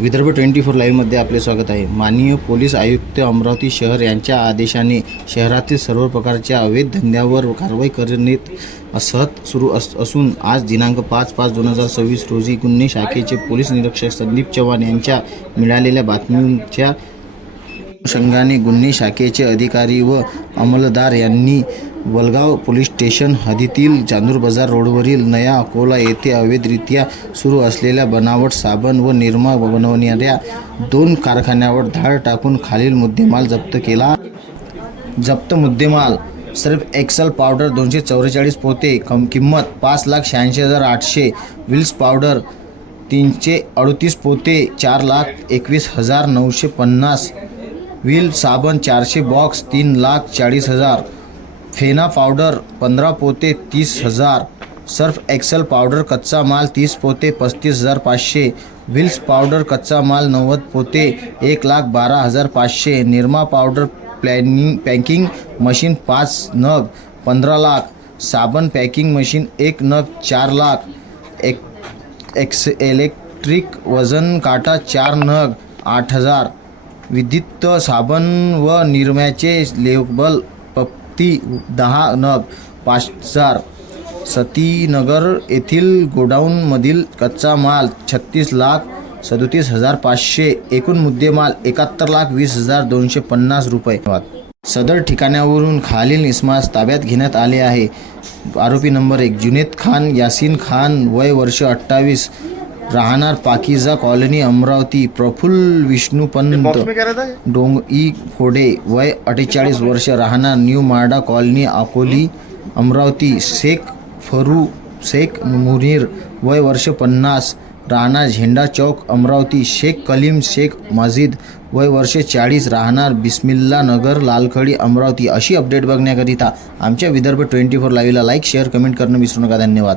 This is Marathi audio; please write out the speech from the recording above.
विदर्भ 24 लाईव्हमध्ये आपले स्वागत आहे। माननीय पोलीस आयुक्त अमरावती शहर यांच्या आदेशाने शहरातील सर्व प्रकारच्या अवैध धंद्यावर कारवाई करण्यात सहत सुरू असून आज दिनांक 5/5/2026 रोजी गुन्हे शाखेचे पोलीस निरीक्षक संदीप चव्हाण यांच्या मिळालेल्या बातमीच्या अनुषंगाने गुन्हे शाखेचे अधिकारी व अंमलदार यांनी वलगाव पोलीस स्टेशन हद्दीतील चांदूर बाजार रोडवरील नया अकोला येथे अवैधरित्या सुरू असलेल्या बनावट साबण व निरमा बनवणाऱ्या 2 कारखान्यावर धाड टाकून खालील मुद्देमाल जप्त केला। जप्त मुद्देमाल सर्फ एक्सेल पावडर 244 पोते किंमत 5,86,800, व्हिल्स पावडर 338 पोते 4,21,950, व्हील साबण 400 बॉक्स 3,40,000, फेना पावडर 15 पोते 30,000, सर्फ एक्सेल पावडर कच्चा माल 30 पोते 35,500, व्हिल्स पावडर कच्चा माल 90 पोते 1,12,500, निरमा पावडर पॅकिंग मशीन 5 नग 15 लाख, साबण पॅकिंग मशीन 1 नग 4 लाख, इलेक्ट्रिक वजन काटा 4 नग 8,000, विद्युत साबण व निरम्याचे लेबल पत्ती 10 नग 5,000, सतीनगर येथील गोडाऊनमधील कच्चा माल 36,37,500, एकूण मुद्देमाल 71,20,250 रुपये। सदर ठिकाणावरून खालील इसमास ताब्यात घेण्यात आले आहे। आरोपी नंबर 1 जुनेद खान यासीन खान, वय वर्ष 28, राहणार पाकिजा कॉलनी अमरावती। प्रफुल्ल विष्णुपंत डोंगई फोडे, वय 48 वर्ष, राहणार न्यू माडा कॉलनी अकोली अमरावती। शेख मुनीर, वय वर्ष 50, राहणार झेंडा चौक अमरावती। शेख कलीम शेख माजिद, वय वर्ष 40, राहणार बिस्मिल्ला नगर लालखडी अमरावती। अशी अपडेट बघण्याकरिता आमच्या विदर्भ 24 लाईव्हला लाईक शेअर कमेंट करणं विसरू नका। धन्यवाद।